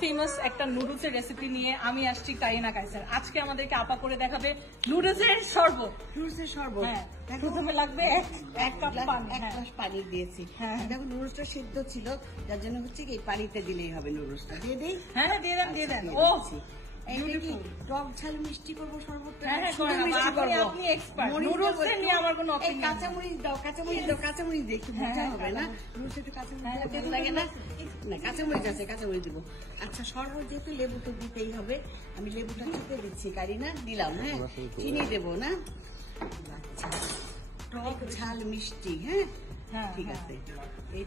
Famous একটা নুডলসের recipe নিয়ে আমি আসছি কারিনা কায়সার। আজকে আমাদেরকে আপা করে দেখাবে নুডলসের শরবত। নুডলসের শরবত, হ্যাঁ, প্রথমে লাগবে এক কাপ পানি। এক গ্লাস পানি দিয়েছি। দেখো নুডলসটা সিদ্ধ ছিল, যার জন্য হচ্ছে কি এই পানিতে দিলেই হবে। নুডলসটা দিয়ে দেই। হ্যাঁ দিয়ে দেন দিয়ে দেন। ও এইটা কি টক ঝাল মিষ্টি করবো শরবতটা? হ্যাঁ, শুধু মিষ্টি করবো। আপনি এক্সপার্ট। মরিচ নুডলস দেবো নিয়ে আমার একটু। কোনো এই অপিনিয়ন কাঁচামরিচ দাও, কাঁচামরিচ দাও, কাঁচামরিচ দিয়ে একটু মজা হবে না? নুডলস একটু কাঁচামরিচ দিতে লাগে না? না, কাঁচামরিচ আছে, কাঁচামরিচ দিব। আচ্ছা, শরবত যেহেতু লেবু তো দিতেই হবে, আমি লেবুটা চেপে দিচ্ছি। কারিনা দিলাম, হ্যাঁ, চিনি দেবো না? আচ্ছা, টক ঝাল মিষ্টি, হ্যাঁ ঠিক আছে। এই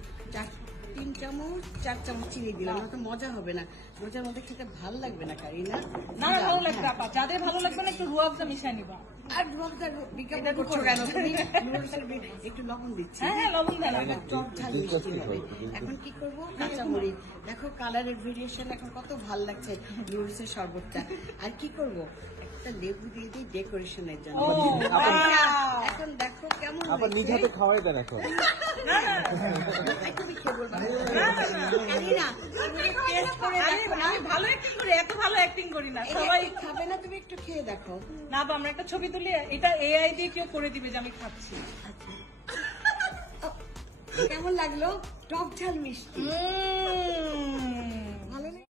4 চামচ চিনি দিলাম, না তো মজা হবে না। মজার মধ্যে খেতে ভালো লাগবে না কারিনা। না না, ভালো লাগবে আপা। যাদের ভালো লাগবে না একটু রুয়াবজা মিশিয়ে নিবা। আর রুয়াবজার বিজ্ঞাপন করছো কেন তুমি? নুডলসের একটু লবণ দিচ্ছি। হ্যাঁ লবণ দেন। টক ঝাল মিষ্টি হবে। এখন কি করব? কাঁচামরিচ। দেখো কালারের ভেরিয়েশন এখন কত ভালো লাগছে নুডলসের শরবতটা। আর কি করব? একটা লেবু দিয়ে দিই ডেকোরেশনের জন্য। এখন দেখো কেমন আবার নিজ হাতে খাওয়াই দেন এখন। তুমি খেয়ে বলবা না, তুমি টেস্ট করে দেখো না। আমি ভালো অ্যাক্টিং করি, এত ভালো অ্যাক্টিং করি না। সবাই খাবে না, তুমি একটু খেয়ে দেখো। না বা আমরা একটা ছবি তুলি, এটা এআই দিয়ে কেউ করে দিবে যে আমি খাচ্ছি। কেমন লাগলো? টক ঝাল মিষ্টি।